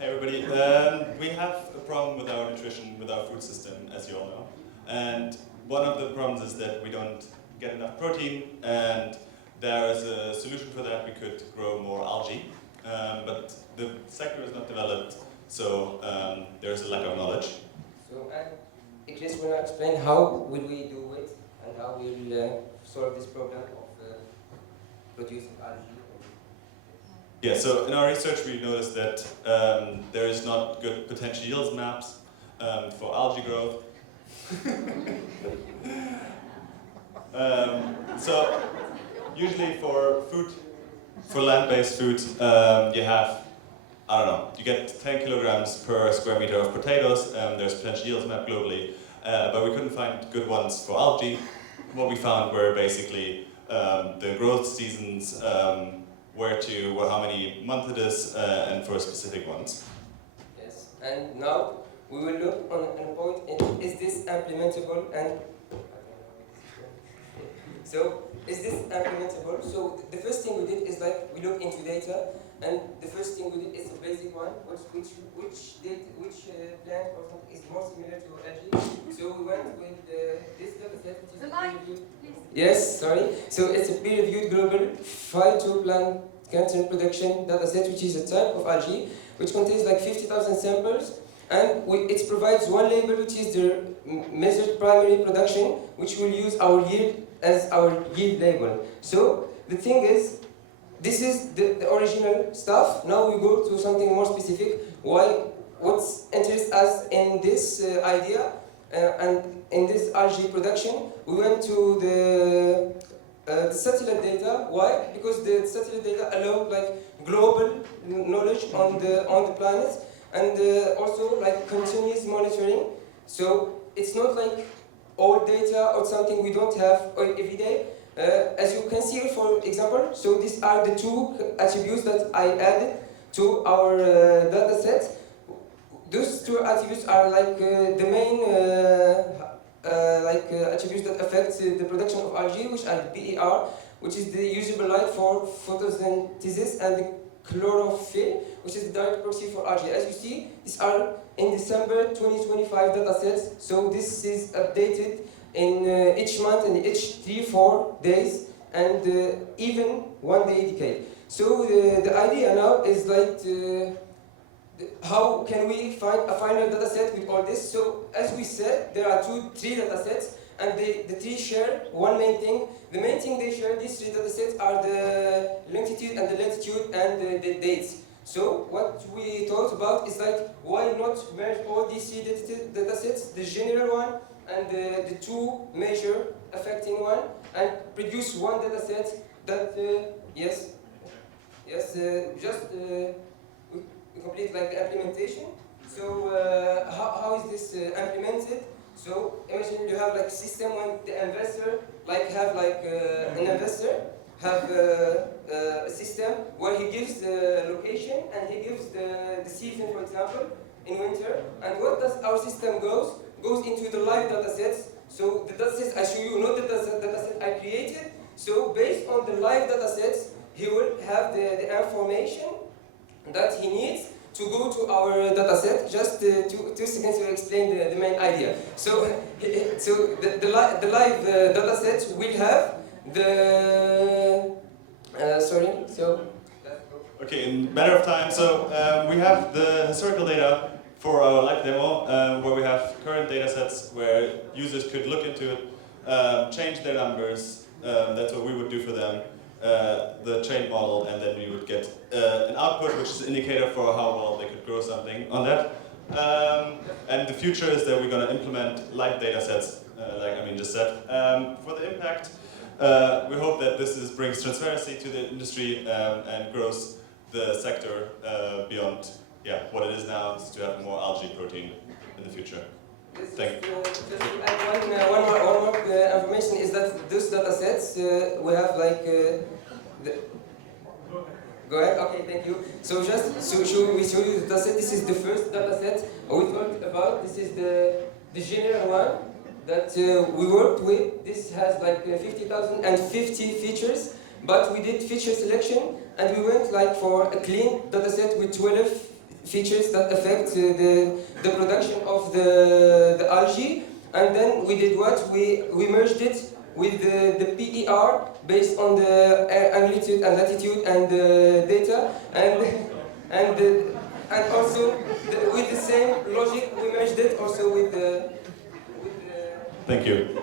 Hey everybody, we have a problem with our nutrition, with our food system, as you all know. And one of the problems is that we don't get enough protein, and there is a solution for that. We could grow more algae, but the sector is not developed, so there's a lack of knowledge. So, and Chris will explain how will we do it and how we'll solve this problem of producing algae. Yeah, so in our research we noticed that there is not good potential yields maps for algae growth. So usually for food, for land-based food, you have, I don't know, you get 10 kilograms per square meter of potatoes. There's potential yields map globally, but we couldn't find good ones for algae. What we found were basically the growth seasons, how many months it is, and for specific ones. Yes, and now we will look on a point, is this implementable and so is this implementable? So the first thing we did is like we look into data, and the first thing we did is a basic one, which plant or something is more similar to algae. So we went with this data set, which is peer-reviewed. Yes, sorry. So it's a peer-reviewed global phytoplankton production data set, which is a type of algae, which contains like 50,000 samples, and it provides one label, which is the measured primary production, which will use our yield as our yield label. So the thing is, this is the original stuff. Now we go to something more specific. What's interests us in this idea and in this algae production? We went to the satellite data. Why? Because the satellite data allow like global knowledge on the planet, and also like continuous monitoring. So it's not like old data or something we don't have every day. As you can see, for example, so these are the two attributes that I added to our data set. Those two attributes are like the main attributes that affect the production of algae, which are the PER, which is the usable light for photosynthesis, and the chlorophyll, which is the direct proxy for algae. As you see, these are in December 2025 data sets, so this is updated in each month and each 3-4 days, and even 1 day decay. So the idea now is like how can we find a final data set with all this? So as we said, there are 3 data sets, and the 3 share one main thing. The main thing they share, these 3 data sets, are the longitude and the latitude and the dates. So what we thought about is like, why not merge all these 3 data sets, the general one and the 2 major affecting one, and produce one data set that, we complete like the implementation. So how is this implemented? So imagine you have like a system when the investor an investor have a system where he gives the location and he gives the season, for example, in winter. And what does our system goes into the live data sets. So the data sets I show you, not the data set I created. So based on the live data sets, he will have the information that he needs to go to our data set. Just 2 seconds to explain the main idea. So the live data sets will have the Okay, in matter of time, so we have the historical data for our live demo, where we have current data sets where users could look into it, change their numbers. That's what we would do for them, the trained model, and then we would get an output, which is an indicator for how well they could grow something on that. And the future is that we're going to implement live data sets, like Amine just said. For the impact, we hope that this brings transparency to the industry and grows the sector beyond what it is now, is to have more algae protein in the future. Thank you. Just to add one more information is that those data sets we have like go ahead. Okay, thank you. So just we show you the data set. This is the first data set we talked about. This is the general one that we worked with. This has like 50,050 features, but we did feature selection, and we went like for a clean data set with 12 features that affect the production of the algae. And then we did what? We merged it with the PER based on the amplitude and latitude and the data, and also with the same logic we merged it also with the Thank you.